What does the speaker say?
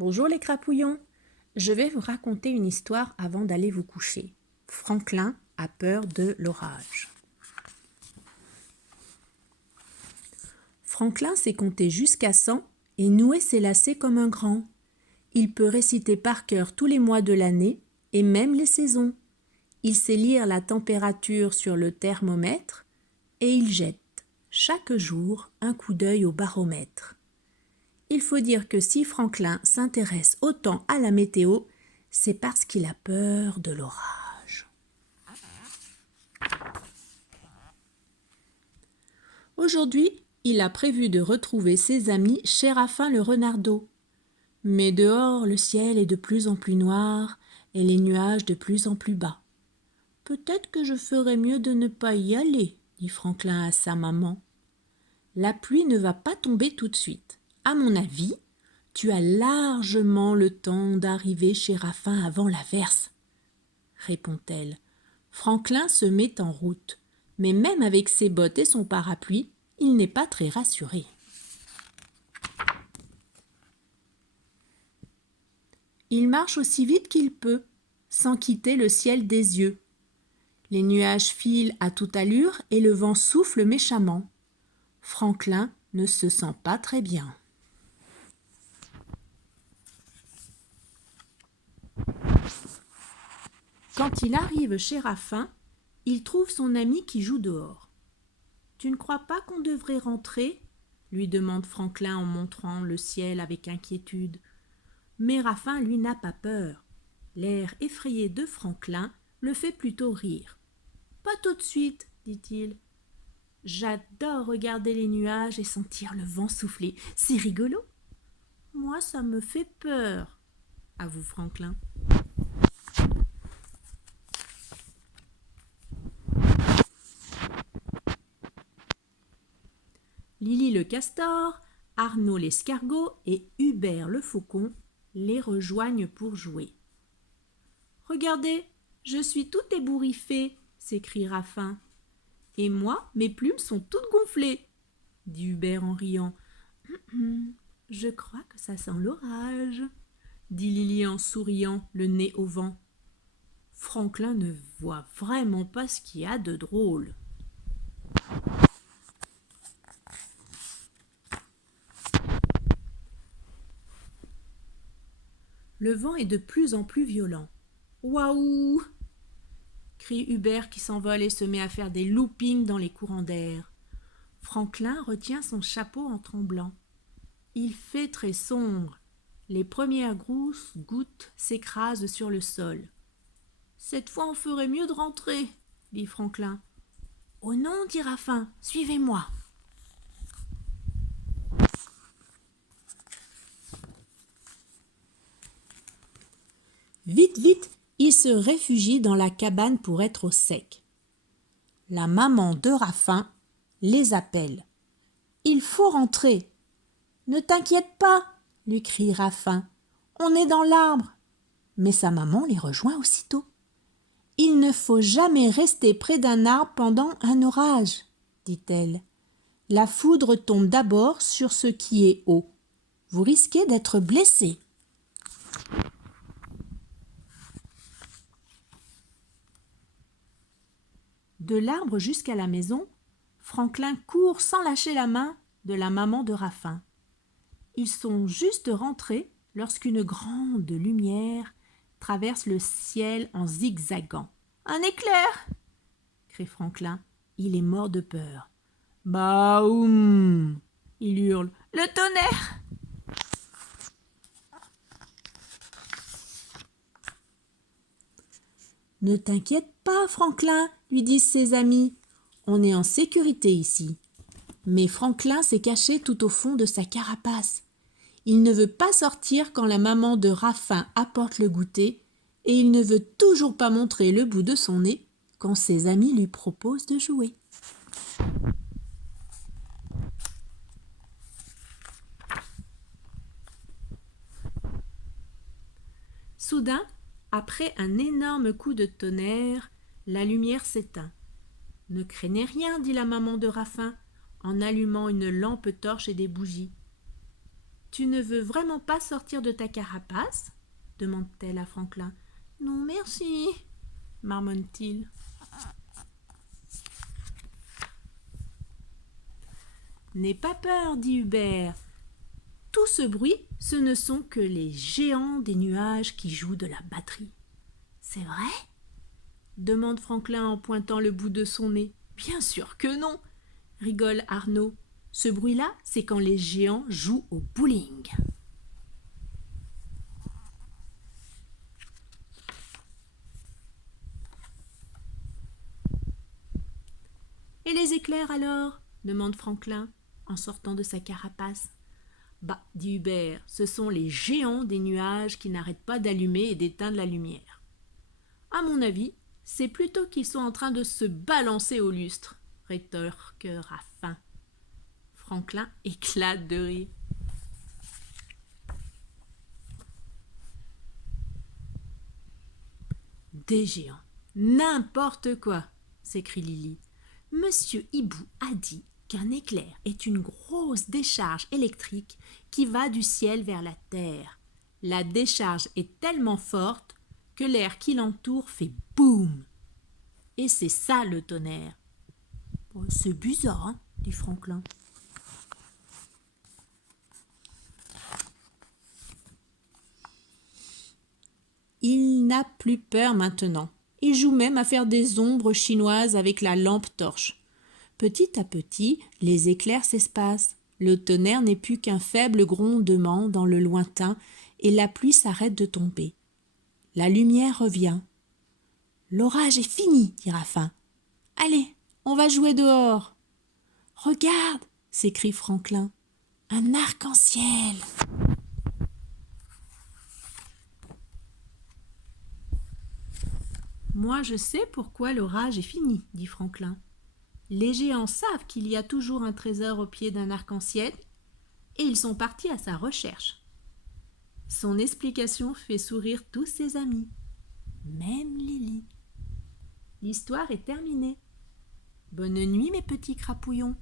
Bonjour les crapouillons, je vais vous raconter une histoire avant d'aller vous coucher. Franklin a peur de l'orage. Franklin sait compter jusqu'à 100 et nouer ses lacets comme un grand. Il peut réciter par cœur tous les mois de l'année et même les saisons. Il sait lire la température sur le thermomètre et il jette chaque jour un coup d'œil au baromètre. Il faut dire que si Franklin s'intéresse autant à la météo, c'est parce qu'il a peur de l'orage. Aujourd'hui, il a prévu de retrouver ses amis Séraphin le renardeau. Mais dehors, le ciel est de plus en plus noir et les nuages de plus en plus bas. « Peut-être que je ferais mieux de ne pas y aller, » dit Franklin à sa maman. « La pluie ne va pas tomber tout de suite. À mon avis, tu as largement le temps d'arriver chez Séraphin avant l'averse, » répond-elle. Franklin se met en route, mais même avec ses bottes et son parapluie, il n'est pas très rassuré. Il marche aussi vite qu'il peut, sans quitter le ciel des yeux. Les nuages filent à toute allure et le vent souffle méchamment. Franklin ne se sent pas très bien. Quand il arrive chez Séraphin, il trouve son ami qui joue dehors. « Tu ne crois pas qu'on devrait rentrer ?» lui demande Franklin en montrant le ciel avec inquiétude. Mais Séraphin, lui, n'a pas peur. L'air effrayé de Franklin le fait plutôt rire. « Pas tout de suite, dit-il. J'adore regarder les nuages et sentir le vent souffler. C'est rigolo. Moi, ça me fait peur, avoue Franklin. Lily le castor, Arnaud l'escargot et Hubert le faucon les rejoignent pour jouer. « Regardez, je suis tout ébouriffé, » s'écrie Séraphin. « Et moi, mes plumes sont toutes gonflées, » dit Hubert en riant. « Je crois que ça sent l'orage, » dit Lily en souriant, le nez au vent. Franklin ne voit vraiment pas ce qu'il y a de drôle. Le vent est de plus en plus violent. « Waouh !» crie Hubert qui s'envole et se met à faire des loopings dans les courants d'air. Franklin retient son chapeau en tremblant. Il fait très sombre. Les premières grosses gouttes s'écrasent sur le sol. « Cette fois, on ferait mieux de rentrer, » dit Franklin. « Oh non, dit Séraphin, suivez-moi. » Vite, vite, il se réfugie dans la cabane pour être au sec. La maman de Séraphin les appelle. « Il faut rentrer. »« Ne t'inquiète pas, » lui crie Séraphin. « On est dans l'arbre. » Mais sa maman les rejoint aussitôt. « Il ne faut jamais rester près d'un arbre pendant un orage, » dit-elle. « La foudre tombe d'abord sur ce qui est haut. Vous risquez d'être blessé. » De l'arbre jusqu'à la maison, Franklin court sans lâcher la main de la maman de Séraphin. Ils sont juste rentrés lorsqu'une grande lumière traverse le ciel en zigzagant. « Un éclair !» crie Franklin. Il est mort de peur. « Baoum !» il hurle. « Le tonnerre !» « Ne t'inquiète pas, Franklin, » lui disent ses amis. « On est en sécurité ici. » Mais Franklin s'est caché tout au fond de sa carapace. Il ne veut pas sortir quand la maman de Séraphin apporte le goûter et il ne veut toujours pas montrer le bout de son nez quand ses amis lui proposent de jouer. Soudain, après un énorme coup de tonnerre, la lumière s'éteint. « Ne craignez rien, » dit la maman de Séraphin en allumant une lampe torche et des bougies. Tu ne veux vraiment pas sortir de ta carapace ? demande-t-elle à Franklin. Non, merci, marmonne-t-il. N'aie pas peur, dit Hubert. Tout ce bruit, ce ne sont que les géants des nuages qui jouent de la batterie. C'est vrai ? demande Franklin en pointant le bout de son nez. Bien sûr que non, rigole Arnaud. Ce bruit-là, c'est quand les géants jouent au bowling. Et les éclairs alors ? demande Franklin en sortant de sa carapace. Bah, dit Hubert, ce sont les géants des nuages qui n'arrêtent pas d'allumer et d'éteindre la lumière. À mon avis, c'est plutôt qu'ils sont en train de se balancer au lustre, rétorque Raffin. Franklin éclate de rire. Des géants, n'importe quoi, s'écrie Lily. Monsieur Hibou a dit qu'un éclair est une grosse décharge électrique qui va du ciel vers la terre. La décharge est tellement forte que l'air qui l'entoure fait boum. Et c'est ça le tonnerre. Oh, c'est bizarre, hein, dit Franklin. Il n'a plus peur maintenant. Il joue même à faire des ombres chinoises avec la lampe torche. Petit à petit, les éclairs s'espacent. Le tonnerre n'est plus qu'un faible grondement dans le lointain et la pluie s'arrête de tomber. La lumière revient. L'orage est fini, dit Raffin. Allez, on va jouer dehors. Regarde, s'écrie Franklin. Un arc-en-ciel. Moi, je sais pourquoi l'orage est fini, dit Franklin. Les géants savent qu'il y a toujours un trésor au pied d'un arc-en-ciel et ils sont partis à sa recherche. Son explication fait sourire tous ses amis, même Lily. L'histoire est terminée. Bonne nuit, mes petits crapouillons.